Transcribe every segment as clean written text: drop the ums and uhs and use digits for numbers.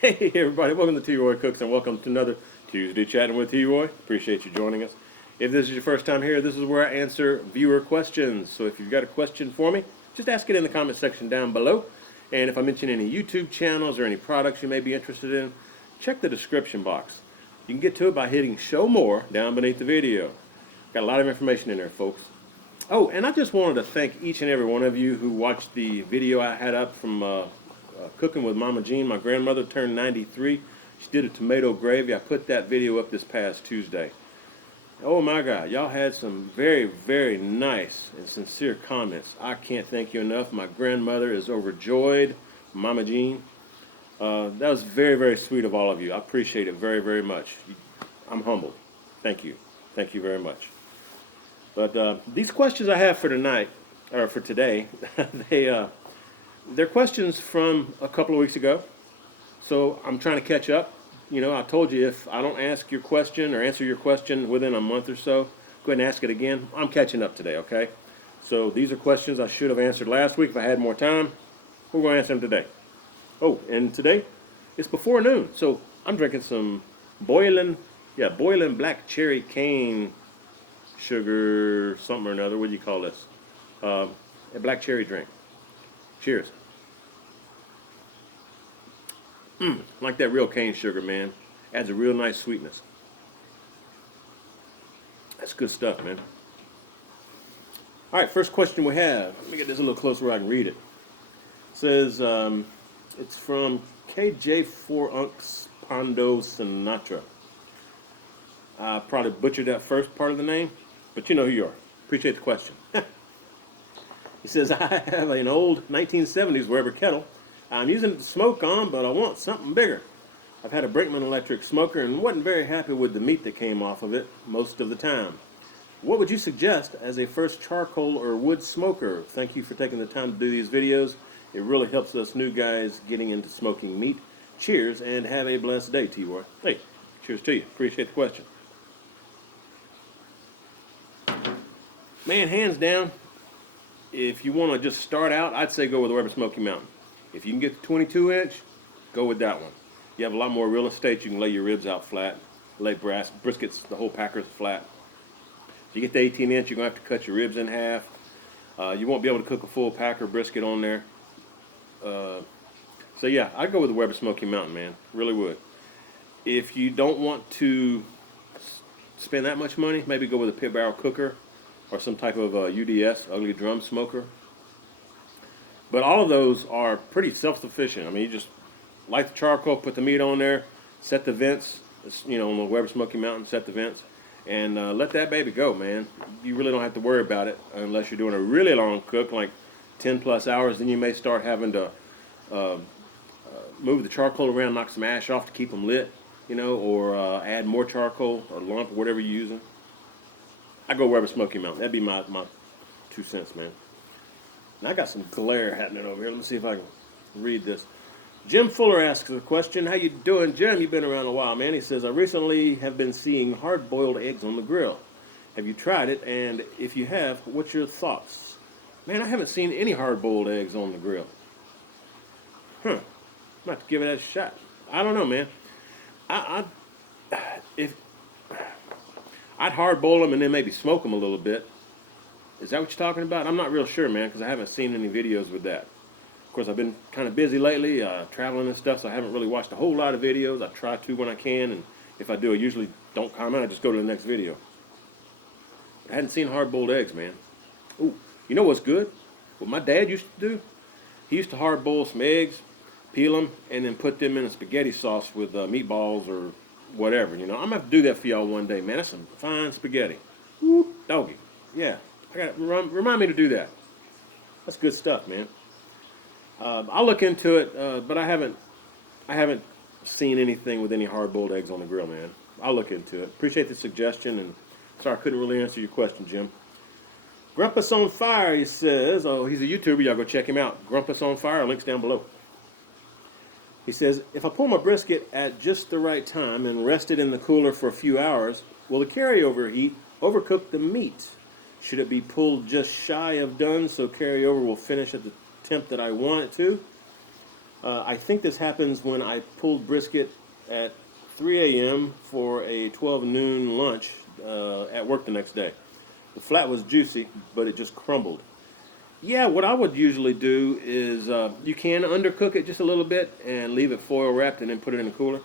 Hey everybody, welcome to T-Roy Cooks and welcome to another Tuesday Chatting with T-Roy. Appreciate you joining us. If this is your first time here, this is where I answer viewer questions. So if you've got a question for me, just ask it in the comment section down below. And if I mention any YouTube channels or any products you may be interested in, check the description box. You can get to it by hitting show more down beneath the video. Got a lot of information in there, folks. Oh, and I just wanted to thank each and every one of you who watched the video I had up from cooking with Mama Jean. My grandmother turned 93. She did a tomato gravy. I put that video up this past Tuesday. Oh my God, y'all had some very, very nice and sincere comments. I can't thank you enough. My grandmother is overjoyed. Mama Jean. That was very, very sweet of all of you. I appreciate it very, very much. I'm humbled. Thank you. Thank you very much. But these questions I have for tonight, or for today, they're questions from a couple of weeks ago. So I'm trying to catch up. You know, I told you if I don't ask your question or answer your question within a month or so, go ahead and ask it again. I'm catching up today, okay? So these are questions I should have answered last week if I had more time. We're going to answer them today. Oh, and today it's before noon. So I'm drinking some boiling black cherry cane sugar, something or another. What do you call this? A black cherry drink. Cheers. Like that real cane sugar, man. Adds a real nice sweetness. That's good stuff, man. All right, first question we have. Let me get this a little closer where I can read it. It says, it's from KJ4Unks Pondo Sinatra. I probably butchered that first part of the name, but you know who you are. Appreciate the question. He says, I have an old 1970s Weber kettle. I'm using it to smoke on, but I want something bigger. I've had a Brinkmann electric smoker and wasn't very happy with the meat that came off of it most of the time. What would you suggest as a first charcoal or wood smoker? Thank you for taking the time to do these videos. It really helps us new guys getting into smoking meat. Cheers, and have a blessed day, T-Roy. Hey, cheers to you. Appreciate the question. Man, hands down, if you want to just start out, I'd say go with the Weber Smoky Mountain. If you can get the 22-inch, go with that one. You have a lot more real estate. You can lay your ribs out flat, lay briskets, the whole packer's flat. If you get the 18-inch, you're going to have to cut your ribs in half. You won't be able to cook a full packer brisket on there. So yeah, I'd go with the Weber Smoky Mountain, man. Really would. If you don't want to spend that much money, maybe go with a pit barrel cooker or some type of UDS, ugly drum smoker. But all of those are pretty self-sufficient. I mean, you just light the charcoal, put the meat on there, set the vents, you know, on the Weber Smoky Mountain, set the vents, and let that baby go, man. You really don't have to worry about it unless you're doing a really long cook, like 10 plus hours. Then you may start having to move the charcoal around, knock some ash off to keep them lit, you know, or add more charcoal or lump, or whatever you're using. I go Weber Smoky Mountain. That'd be my 2 cents, man. Now I got some glare happening over here. Let me see if I can read this. Jim Fuller asks a question. How you doing, Jim? You've been around a while, man. He says, I recently have been seeing hard-boiled eggs on the grill. Have you tried it? And if you have, what's your thoughts? Man, I haven't seen any hard-boiled eggs on the grill. I'm about to give it a shot. I don't know, man. I'd hard boil them and then maybe smoke them a little bit. Is that what you're talking about? I'm not real sure, man, because I haven't seen any videos with that. Of course, I've been kind of busy lately, traveling and stuff, so I haven't really watched a whole lot of videos. I try to when I can, and if I do, I usually don't comment. I just go to the next video. I hadn't seen hard-boiled eggs, man. Ooh, you know what's good? What my dad used to do? He used to hard-boil some eggs, peel them, and then put them in a spaghetti sauce with meatballs or whatever, you know. I'm going to have to do that for y'all one day, man. That's some fine spaghetti. Woo, doggy. Yeah, I got remind me to do that. That's good stuff, man. I'll look into it, but I haven't seen anything with any hard-boiled eggs on the grill, man. I'll look into it. Appreciate the suggestion, and sorry I couldn't really answer your question, Jim. Grumpus On Fire, he says, oh, he's a YouTuber. Y'all go check him out. Grumpus On Fire, links down below. He says, if I pull my brisket at just the right time and rest it in the cooler for a few hours, will the carryover heat overcook the meat? Should it be pulled just shy of done so carryover will finish at the temp that I want it to? I think this happens when I pulled brisket at 3 a.m. for a 12 noon lunch at work the next day. The flat was juicy, but it just crumbled. Yeah, what I would usually do is you can undercook it just a little bit and leave it foil wrapped and then put it in the cooler.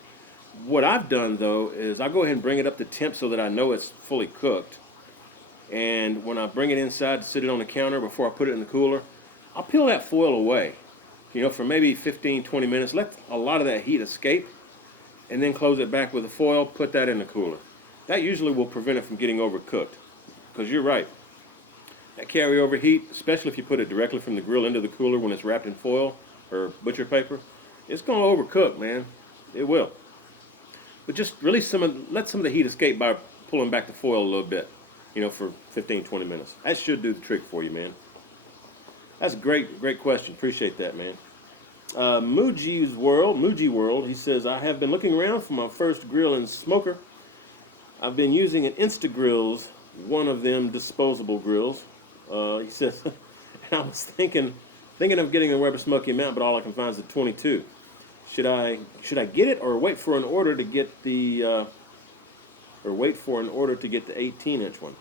What I've done though is I go ahead and bring it up to temp so that I know it's fully cooked. And when I bring it inside to sit it on the counter before I put it in the cooler, I'll peel that foil away, for maybe 15, 20 minutes. Let a lot of that heat escape and then close it back with the foil, put that in the cooler. That usually will prevent it from getting overcooked. Because you're right, that carryover heat, especially if you put it directly from the grill into the cooler when it's wrapped in foil or butcher paper, it's going to overcook, man. It will. But just release let some of the heat escape by pulling back the foil a little bit, for 15, 20 minutes. That should do the trick for you, man. That's a great question. Appreciate that, man. Muji World, he says, I have been looking around for my first grill and smoker. I've been using an Instagrills, one of them disposable grills. He says, I was thinking of getting a Weber Smoky Mountain, but all I can find is a 22. Should I get it or wait for an order to get the 18-inch one?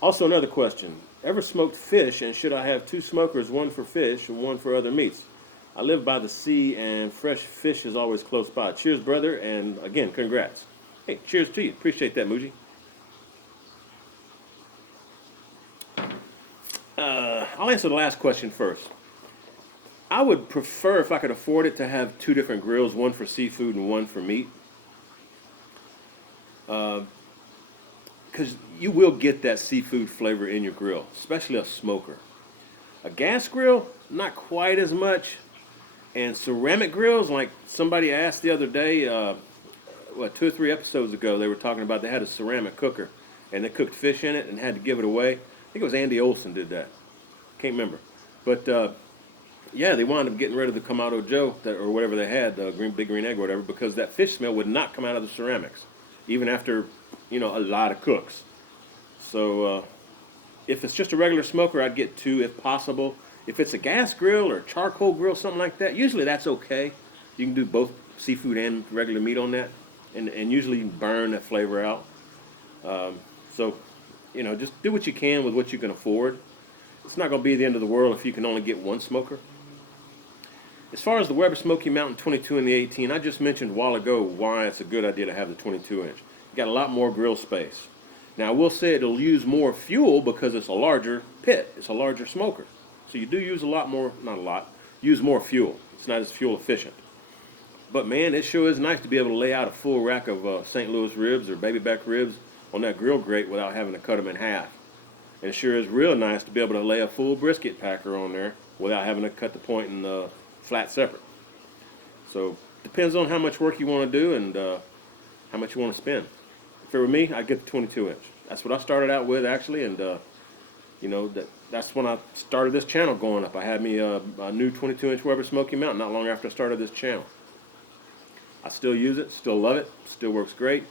Also, another question: ever smoked fish, and should I have two smokers, one for fish and one for other meats? I live by the sea, and fresh fish is always close by. Cheers, brother, and again, congrats. Hey, cheers to you. Appreciate that, Muji. I'll answer the last question first. I would prefer, if I could afford it, to have two different grills, one for seafood and one for meat. Because you will get that seafood flavor in your grill, especially a smoker. A gas grill, not quite as much. And ceramic grills, like somebody asked the other day, 2 or 3 episodes ago, they were talking about they had a ceramic cooker and they cooked fish in it and had to give it away. I think it was Andy Olson did that. Can't remember. But yeah, they wound up getting rid of the Kamado Joe or whatever they had, the big green egg or whatever, because that fish smell would not come out of the ceramics, even after, a lot of cooks. So if it's just a regular smoker, I'd get 2 if possible. If it's a gas grill or charcoal grill, something like that, usually that's okay. You can do both seafood and regular meat on that, and usually you can burn that flavor out. So, just do what you can with what you can afford. It's not going to be the end of the world if you can only get one smoker. As far as the Weber Smoky Mountain 22 and the 18, I just mentioned a while ago why it's a good idea to have the 22-inch. You got a lot more grill space. Now, I will say it'll use more fuel because it's a larger pit. It's a larger smoker. So you do use a lot more, not a lot, use more fuel. It's not as fuel efficient. But man, it sure is nice to be able to lay out a full rack of St. Louis ribs or baby back ribs on that grill grate without having to cut them in half. And it sure is real nice to be able to lay a full brisket packer on there without having to cut the point and flat separate. So depends on how much work you want to do and how much you want to spend. If it were me, I'd get the 22-inch. That's what I started out with actually, and that's when I started this channel going up. I had me a new 22-inch Weber Smoky Mountain not long after I started this channel. I still use it, still love it, still works great.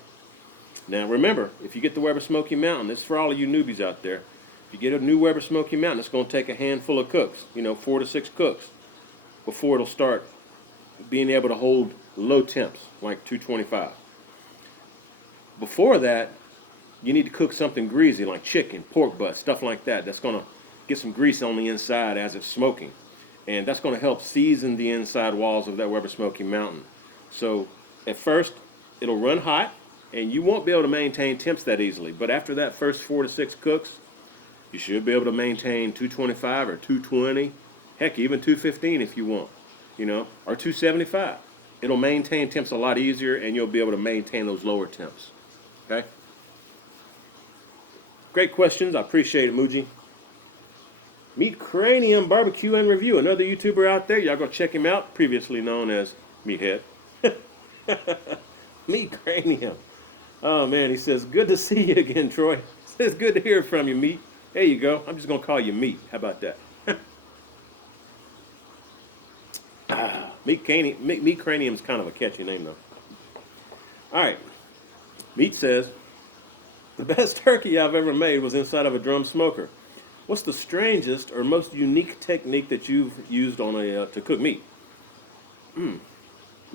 Now remember, if you get the Weber Smoky Mountain, this is for all of you newbies out there. If you get a new Weber Smoky Mountain, it's going to take a handful of cooks, 4 to 6 cooks, before it'll start being able to hold low temps, like 225. Before that, you need to cook something greasy, like chicken, pork butt, stuff like that. That's going to get some grease on the inside as it's smoking. And that's going to help season the inside walls of that Weber Smoky Mountain. So at first, it'll run hot, and you won't be able to maintain temps that easily. But after that first 4 to 6 cooks, you should be able to maintain 225 or 220, heck, even 215 if you want, or 275. It'll maintain temps a lot easier, and you'll be able to maintain those lower temps. Okay? Great questions. I appreciate it, Muji. Meat Cranium Barbecue and Review, another YouTuber out there. Y'all go check him out, previously known as Meathead. Meat Cranium. Oh, man, he says, good to see you again, Troy. He says, good to hear from you, Meat. There you go. I'm just going to call you Meat. How about that? Meat Cranium is kind of a catchy name, though. All right. Meat says, the best turkey I've ever made was inside of a drum smoker. What's the strangest or most unique technique that you've used on to cook meat? Man,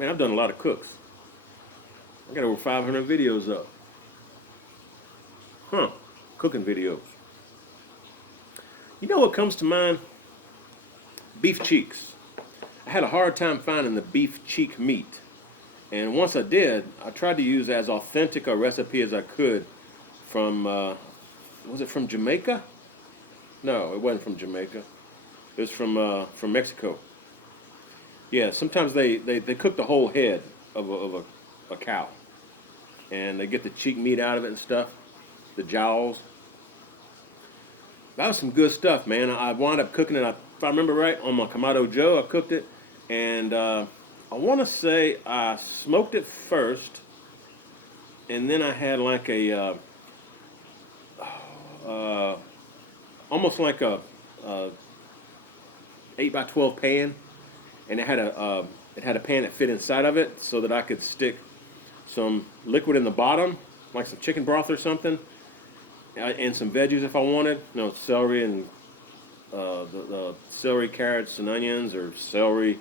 I've done a lot of cooks. I got over 500 videos up. Huh, cooking videos. You know what comes to mind? Beef cheeks. I had a hard time finding the beef cheek meat. And once I did, I tried to use as authentic a recipe as I could from, was it from Jamaica? No, it wasn't from Jamaica. It was from Mexico. Yeah, sometimes they cook the whole head of a cow. And they get the cheek meat out of it and stuff, the jowls. That was some good stuff, man. I wound up cooking it, if I remember right, on my Kamado Joe. I cooked it, and I want to say I smoked it first, and then I had like a, almost like a 8x12 pan, and it had a pan that fit inside of it so that I could stick some liquid in the bottom, like some chicken broth or something, and some veggies if I wanted. You know, celery and the celery, carrots, and onions, or celery,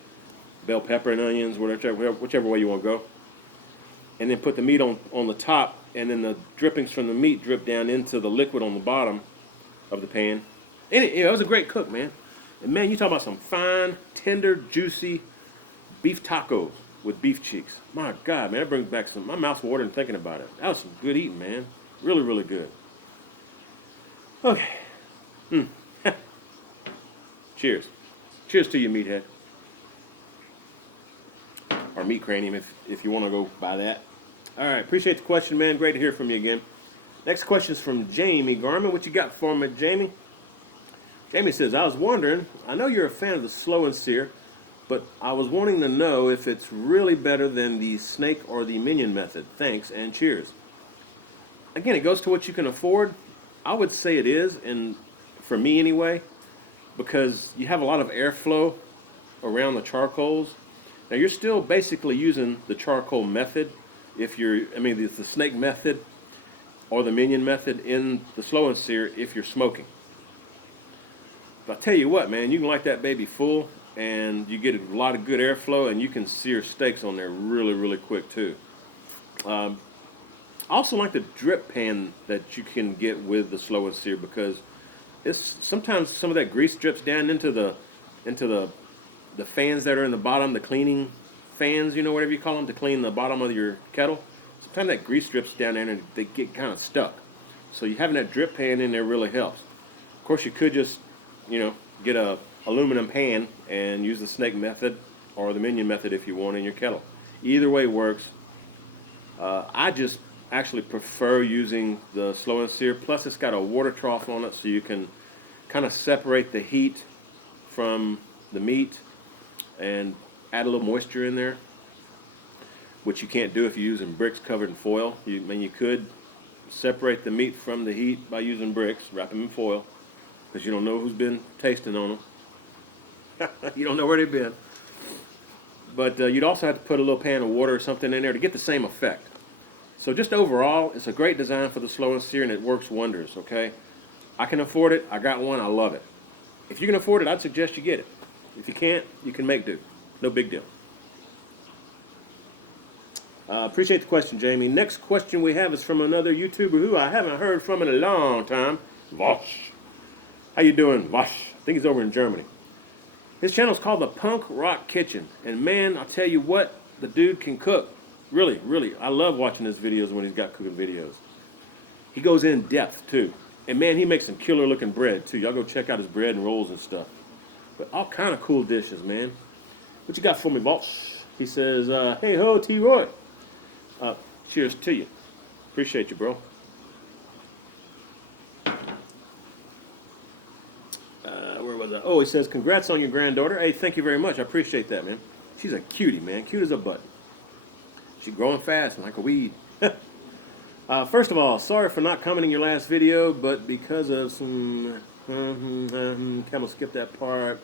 bell pepper, and onions, whichever way you want to go. And then put the meat on the top, and then the drippings from the meat drip down into the liquid on the bottom of the pan. And it was a great cook, man. And man, you talk about some fine, tender, juicy beef tacos with beef cheeks. My God, man, that brings back my mouth's watering thinking about it. That was some good eating, man. Really, really good. Okay. Cheers. Cheers to you, Meathead. Or Meat Cranium, if you want to go by that. All right, appreciate the question, man. Great to hear from you again. Next question is from Jamie Garman. What you got for me, Jamie? Jamie says, I was wondering, I know you're a fan of the slow and sear, but I was wanting to know if it's really better than the snake or the minion method. Thanks, and cheers. Again, it goes to what you can afford. I would say it is, and for me anyway, because you have a lot of airflow around the charcoals. Now you're still basically using the charcoal method, it's the snake method or the minion method in the slow and sear if you're smoking. But I tell you what, man, you can light that baby full, and you get a lot of good airflow, and you can sear steaks on there really, really quick too. I also like the drip pan that you can get with the slow and sear, because sometimes some of that grease drips down into the fans that are in the bottom, the cleaning fans, whatever you call them, to clean the bottom of your kettle. Sometimes that grease drips down there and they get kind of stuck. So having that drip pan in there really helps. Of course, you could just, get a aluminum pan and use the snake method or the minion method if you want in your kettle. Either way works. I just actually prefer using the slow and sear. Plus, it's got a water trough on it, so you can kind of separate the heat from the meat and add a little moisture in there, which you can't do if you're using bricks covered in foil. You could separate the meat from the heat by using bricks, wrap them in foil, because you don't know who's been tasting on them. You don't know where they've been. But you'd also have to put a little pan of water or something in there to get the same effect. So just overall, it's a great design for the slow and sear, and it works wonders, okay? I can afford it. I got one. I love it. If you can afford it, I'd suggest you get it. If you can't, you can make do. No big deal. Appreciate the question, Jamie. Next question we have is from another YouTuber who I haven't heard from in a long time. Vosh. How you doing, Vosh? I think he's over in Germany. His channel's called The Punk Rock Kitchen. And man, I'll tell you what, the dude can cook. Really, really. I love watching his videos when he's got cooking videos. He goes in depth, too. And man, he makes some killer looking bread, too. Y'all go check out his bread and rolls and stuff. But all kind of cool dishes, man. What you got for me, boss? He says, hey ho, T-Roy. Cheers to you. Appreciate you, bro. Where was I? Oh, he says, congrats on your granddaughter. Hey, thank you very much. I appreciate that, man. She's a cutie, man. Cute as a button. She's growing fast like a weed. First of all, sorry for not commenting your last video, but because of some... kind of skip that part.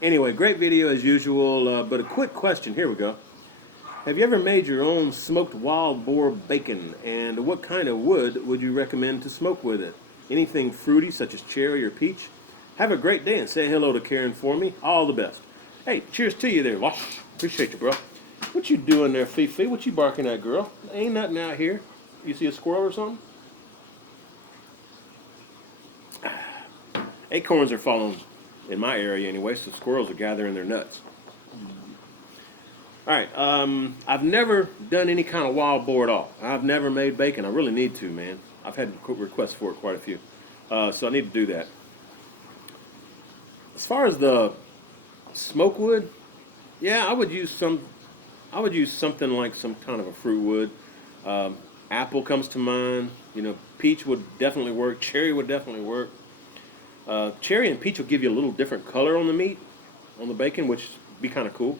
Anyway, great video as usual, but a quick question. Here we go. Have you ever made your own smoked wild boar bacon, and what kind of wood would you recommend to smoke with it? Anything fruity such as cherry or peach? Have a great day and say hello to Karen for me. All the best. Hey, cheers to you there, Vosh. Appreciate you, bro. What you doing there, Fifi? What you barking at, girl? Ain't nothing out here. You see a squirrel or something? Acorns are falling in my area anyway, so squirrels are gathering their nuts. All right, I've never done any kind of wild boar at all. I've never made bacon. I really need to, man. I've had requests for it, quite a few. So I need to do that. As far as the smoke wood, yeah, I would use something like some kind of a fruit wood. Apple comes to mind. You know, peach would definitely work. Cherry would definitely work. Cherry and peach will give you a little different color on the meat, on the bacon, which would be kind of cool.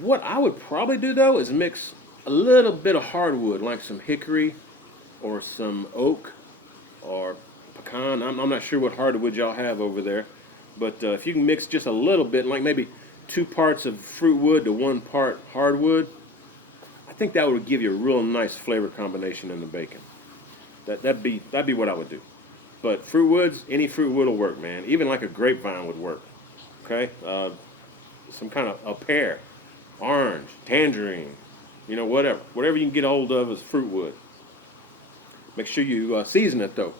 What I would probably do, though, is mix a little bit of hardwood, like some hickory or some oak or pecan. I'm not sure what hardwood y'all have over there, but if you can mix just a little bit, like maybe 2 parts of fruit wood to 1 part hardwood, I think that would give you a real nice flavor combination in the bacon. That'd be what I would do. But fruit woods, any fruit wood will work, man. Even like a grapevine would work. Okay, some kind of a pear, orange, tangerine, you know, whatever you can get a hold of is fruit wood. Make sure you season it though,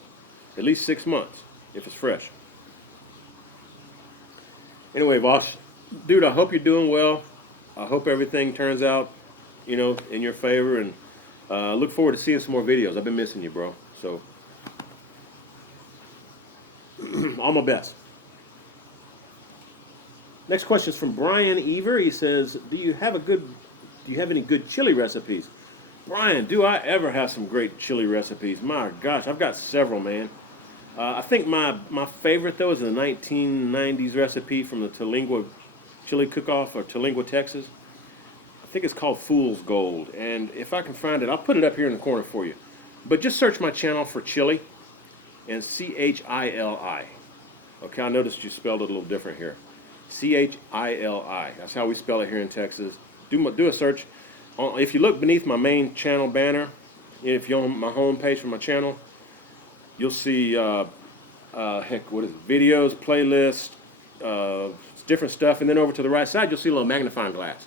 at least 6 months if it's fresh. Anyway, Vosh, dude, I hope you're doing well. I hope everything turns out, you know, in your favor, and look forward to seeing some more videos. I've been missing you, bro. So, all my best. Next question is from Brian Ever. He says, "Do you have any good chili recipes?" Brian, do I ever have some great chili recipes? My gosh, I've got several, man. I think my favorite though is the 1990s recipe from the Terlingua Chili Cook-Off, or Terlingua, Texas. I think it's called Fool's Gold, and if I can find it, I'll put it up here in the corner for you. But just search my channel for chili and Chili. Okay, I noticed you spelled it a little different here. Chili. That's how we spell it here in Texas. Do a search. If you look beneath my main channel banner, if you're on my home page for my channel, you'll see what is it? Videos, playlists, different stuff, and then over to the right side you'll see a little magnifying glass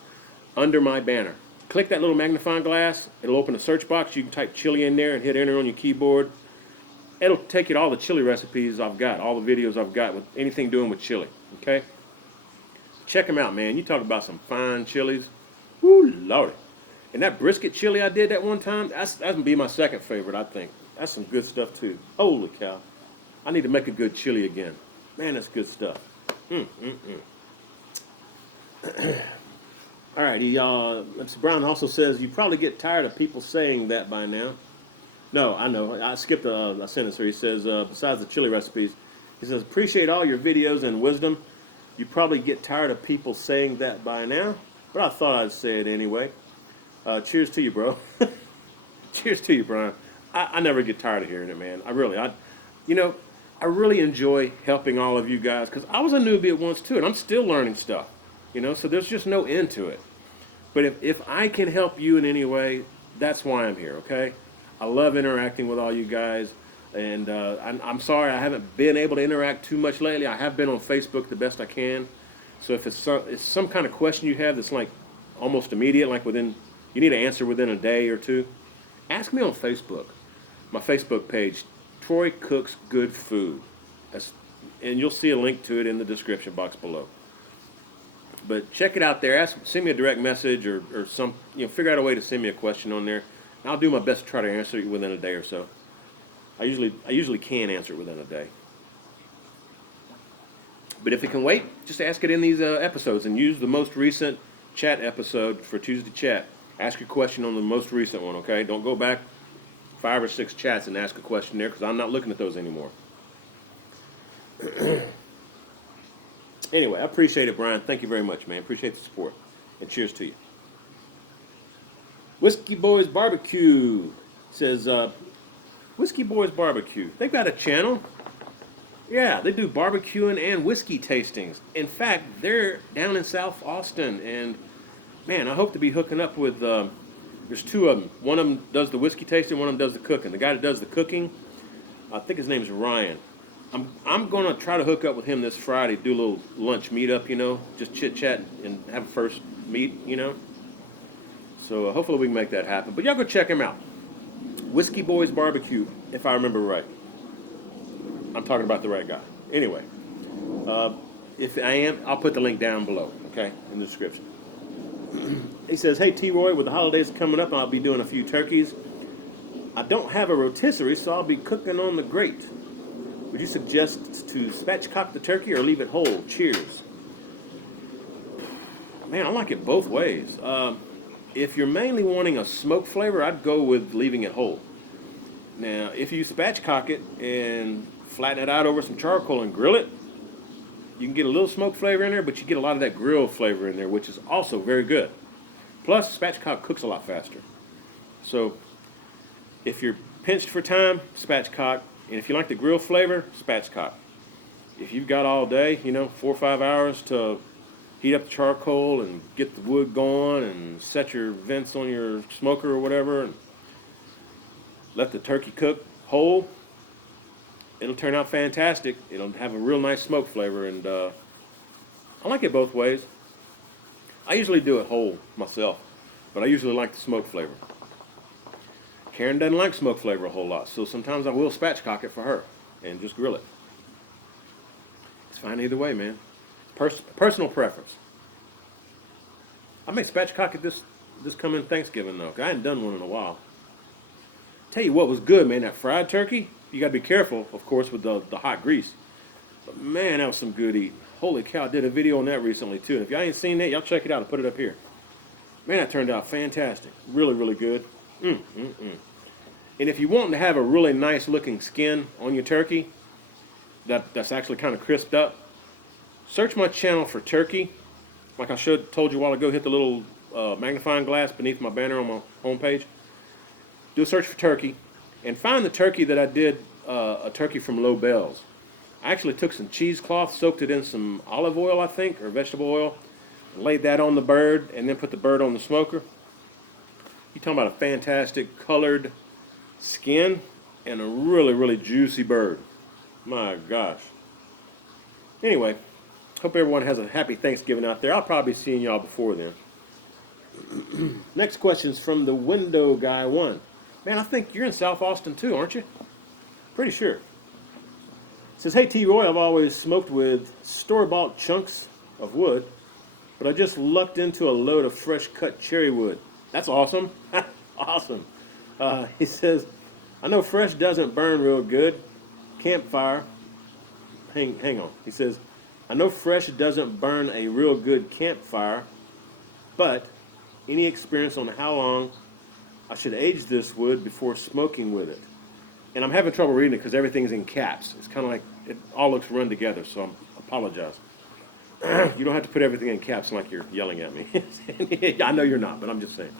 under my banner. Click that little magnifying glass. It'll open a search box. You can type chili in there and hit enter on your keyboard. It'll take you to all the chili recipes I've got, all the videos I've got with anything doing with chili. Okay, check them out, man. You talk about some fine chilies. Woo, Lord. And that brisket chili I did that one time, that's gonna be my second favorite, I think. That's some good stuff too. Holy cow. I need to make a good chili again. Man, that's good stuff. All right, let's see, Brown also says, you probably get tired of people saying that by now. No, I know. I skipped a sentence here. He says, besides the chili recipes, he says, appreciate all your videos and wisdom. You probably get tired of people saying that by now, but I thought I'd say it anyway. Cheers to you, bro. Cheers to you, Brian. I never get tired of hearing it, man. I really enjoy helping all of you guys, because I was a newbie at once too, and I'm still learning stuff, you know, so there's just no end to it. But if I can help you in any way, that's why I'm here, okay? I love interacting with all you guys, and I'm sorry I haven't been able to interact too much lately. I have been on Facebook the best I can, so if it's some kind of question you have that's like almost immediate, like you need an answer within a day or two, ask me on Facebook. My Facebook page, Troy Cooks Good Food. And you'll see a link to it in the description box below. But check it out there. Send me a direct message or figure out a way to send me a question on there. And I'll do my best to try to answer it within a day or so. I usually can answer it within a day. But if it can wait, just ask it in these episodes and use the most recent chat episode for Tuesday Chat. Ask your question on the most recent one, okay? Don't go back 5 or 6 chats and ask a question there, because I'm not looking at those anymore. Anyway, I appreciate it, Brian. Thank you very much, man. Appreciate the support. And cheers to you. Whiskey Boys BBQ says, Whiskey Boys BBQ. They've got a channel. Yeah, they do barbecuing and whiskey tastings. In fact, they're down in South Austin, and man, I hope to be hooking up with, there's 2 of them. One of them does the whiskey tasting, one of them does the cooking. The guy that does the cooking, I think his name is Ryan. I'm gonna try to hook up with him this Friday, do a little lunch meetup, you know, just chit chat and have a first meet, you know. So hopefully we can make that happen. But y'all go check him out. Whiskey Boys BBQ, if I remember right. I'm talking about the right guy. Anyway, if I am, I'll put the link down below, okay, in the description. He says, hey T-Roy, with the holidays coming up, I'll be doing a few turkeys. I don't have a rotisserie, so I'll be cooking on the grate. Would you suggest to spatchcock the turkey or leave it whole? Cheers. Man, I like it both ways. If you're mainly wanting a smoke flavor, I'd go with leaving it whole. Now, if you spatchcock it and flatten it out over some charcoal and grill it, you can get a little smoke flavor in there, but you get a lot of that grill flavor in there, which is also very good. Plus, spatchcock cooks a lot faster. So, if you're pinched for time, spatchcock. And if you like the grill flavor, spatchcock. If you've got all day, you know, 4 or 5 hours to heat up the charcoal and get the wood going and set your vents on your smoker or whatever and let the turkey cook whole, it'll turn out fantastic. It'll have a real nice smoke flavor, and I like it both ways. I usually do it whole myself, but I usually like the smoke flavor. Karen doesn't like smoke flavor a whole lot, so sometimes I will spatchcock it for her and just grill it. It's fine either way, man. Personal preference. I may spatchcock it this coming Thanksgiving, though, 'cause I hadn't done one in a while. Tell you what was good, man, that fried turkey. You got to be careful, of course, with the hot grease. But, man, that was some good eating. Holy cow, I did a video on that recently, too. And if y'all ain't seen that, y'all check it out. I'll put it up here. Man, that turned out fantastic. Really, really good. And if you want to have a really nice looking skin on your turkey that's actually kind of crisped up, search my channel for turkey. Like I told you a while ago, hit the little magnifying glass beneath my banner on my homepage. Do a search for turkey and find the turkey that I did, a turkey from Low Bells. I actually took some cheesecloth, soaked it in some olive oil, I think, or vegetable oil, laid that on the bird, and then put the bird on the smoker. You're talking about a fantastic colored skin and a really, really juicy bird. My gosh. Anyway, hope everyone has a happy Thanksgiving out there. I'll probably be seeing y'all before then. Next question's from the Window Guy 1. Man, I think you're in South Austin too, aren't you? Pretty sure. It says, hey T-Roy, I've always smoked with store-bought chunks of wood, but I just lucked into a load of fresh cut cherry wood. That's awesome. Awesome. He says, I know fresh doesn't burn real good. Campfire. Hang on. He says, I know fresh doesn't burn a real good campfire, but any experience on how long I should age this wood before smoking with it? And I'm having trouble reading it because everything's in caps. It's kind of like it all looks run together, so I apologize. You don't have to put everything in caps like you're yelling at me. I know you're not, but I'm just saying.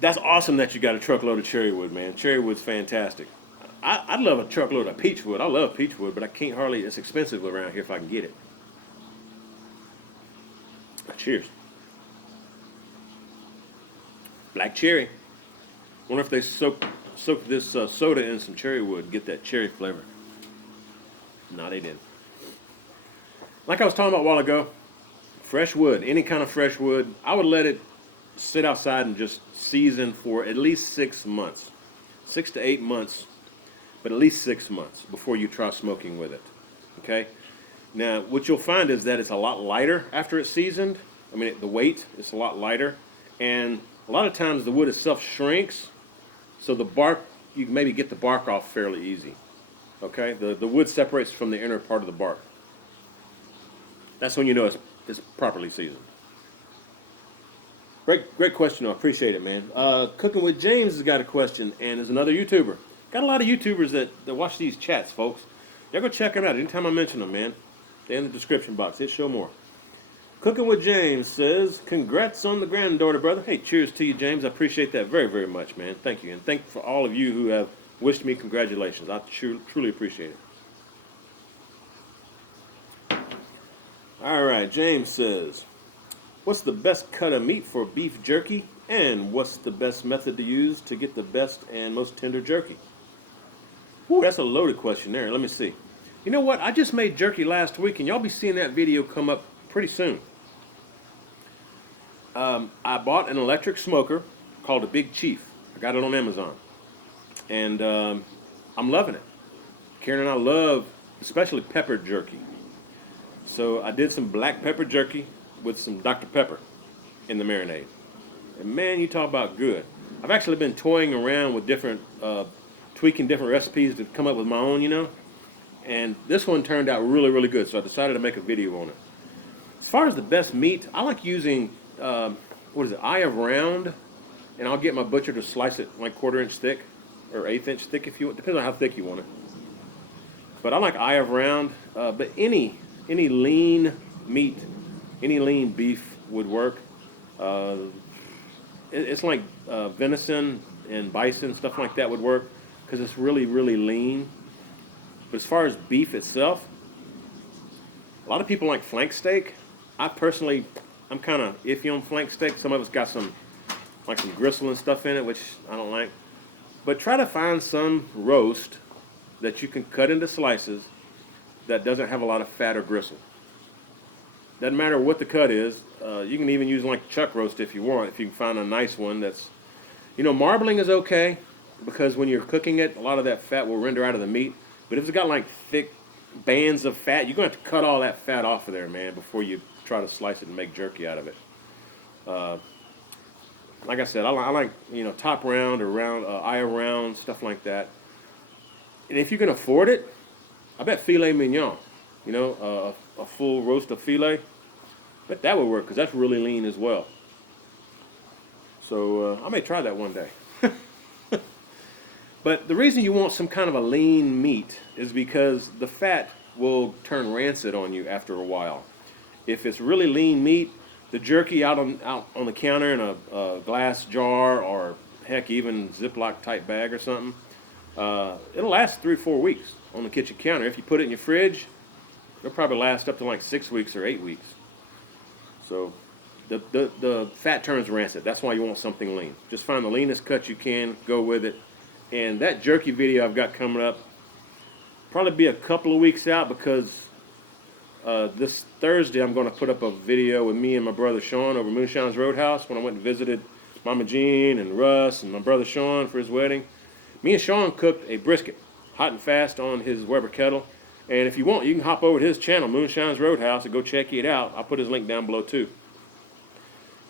That's awesome that you got a truckload of cherry wood, man. Cherry wood's fantastic. I'd love a truckload of peach wood. I love peach wood, but I can't hardly, it's expensive around here if I can get it. Cheers. Black cherry. Wonder if they soak this soda in some cherry wood and get that cherry flavor. No, they didn't. Like I was talking about a while ago, fresh wood, any kind of fresh wood, I would let it sit outside and just season for at least 6 months. 6 to 8 months, but at least 6 months before you try smoking with it. Okay? Now, what you'll find is that it's a lot lighter after it's seasoned. I mean, the weight is a lot lighter. And a lot of times the wood itself shrinks, so the bark, you can maybe get the bark off fairly easy. Okay? The wood separates from the inner part of the bark. That's when you know it's properly seasoned. Great question. I appreciate it, man. Cooking with James has got a question, and is another YouTuber. Got a lot of YouTubers that watch these chats, folks. Y'all go check them out. Anytime I mention them, man, they're in the description box. Hit show more. Cooking with James says, congrats on the granddaughter, brother. Hey, cheers to you, James. I appreciate that very, very much, man. Thank you. And thank you for all of you who have wished me congratulations. I truly appreciate it. All right, James says, what's the best cut of meat for beef jerky? And what's the best method to use to get the best and most tender jerky? Ooh, that's a loaded question there. Let me see. You know what? I just made jerky last week, and y'all be seeing that video come up pretty soon. I bought an electric smoker called a Big Chief. I got it on Amazon, and I'm loving it. Karen and I love especially pepper jerky. So I did some black pepper jerky with some Dr. Pepper in the marinade. And man, you talk about good. I've actually been toying around with different, tweaking different recipes to come up with my own, you know. And this one turned out really, really good, so I decided to make a video on it. As far as the best meat, I like using, what is it, eye of round. And I'll get my butcher to slice it like 1/4 inch thick, or 1/8 inch thick if you want, depends on how thick you want it. But I like eye of round, but any lean meat, any lean beef would work. It's like venison and bison, stuff like that would work because it's really, really lean. But as far as beef itself, a lot of people like flank steak. I'm kind of iffy on flank steak. Some of it's got some gristle and stuff in it, which I don't like. But try to find some roast that you can cut into slices that doesn't have a lot of fat or gristle. Doesn't matter what the cut is. You can even use like chuck roast if you want, if you can find a nice one that's, you know, marbling is okay because when you're cooking it, a lot of that fat will render out of the meat. But if it's got like thick bands of fat, you're going to have to cut all that fat off of there, man, before you try to slice it and make jerky out of it. Like I said, I like, you know, top round or round, eye round, stuff like that. And if you can afford it, I bet filet mignon, you know, a full roast of filet, but that would work because that's really lean as well. So I may try that one day. But the reason you want some kind of a lean meat is because the fat will turn rancid on you after a while. If it's really lean meat, the jerky out on the counter in a glass jar or heck even Ziploc type bag or something, it'll last 3 or 4 weeks on the kitchen counter. If you put it in your fridge, it'll probably last up to like 6 weeks or 8 weeks. So the fat turns rancid. That's why you want something lean. Just find the leanest cut you can, go with it. And that jerky video I've got coming up probably be a couple of weeks out because this Thursday I'm going to put up a video with me and my brother Sean over Moonshine's Roadhouse when I went and visited Mama Jean and Russ and my brother Sean for his wedding. Me and Sean cooked a brisket, hot and fast on his Weber kettle. And if you want, you can hop over to his channel, Moonshine's Roadhouse, and go check it out. I'll put his link down below too.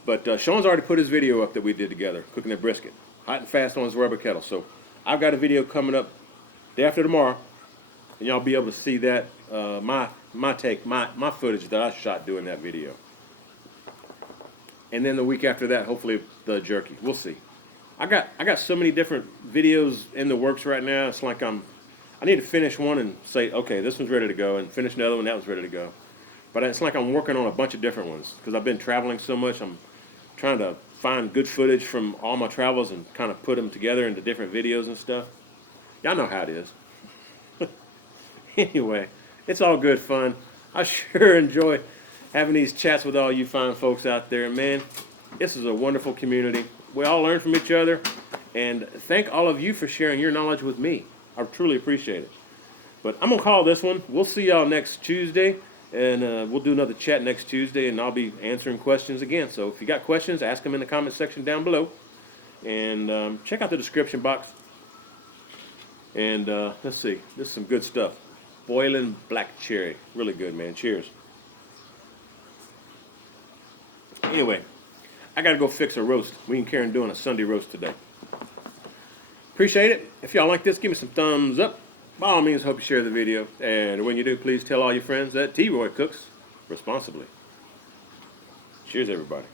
But Sean's already put his video up that we did together, cooking that brisket, hot and fast on his Weber kettle. So I've got a video coming up day after tomorrow, and y'all be able to see that, my footage that I shot doing that video. And then the week after that, hopefully the jerky. We'll see. I got so many different videos in the works right now. It's like I need to finish one and say, okay, this one's ready to go, and finish another one, that one's ready to go. But it's like I'm working on a bunch of different ones because I've been traveling so much. I'm trying to find good footage from all my travels and kind of put them together into different videos and stuff. Y'all know how it is. Anyway, it's all good fun. I sure enjoy having these chats with all you fine folks out there. Man, this is a wonderful community. We all learn from each other. And thank all of you for sharing your knowledge with me. I truly appreciate it. But I'm going to call this one. We'll see y'all next Tuesday. And we'll do another chat next Tuesday. And I'll be answering questions again. So if you got questions, ask them in the comment section down below. And check out the description box. And let's see. This is some good stuff. Boiling black cherry. Really good, man. Cheers. Anyway, I got to go fix a roast. Me and Karen doing a Sunday roast today. Appreciate it. If y'all like this, give me some thumbs up. By all means, hope you share the video. And when you do, please tell all your friends that T-Roy cooks responsibly. Cheers, everybody.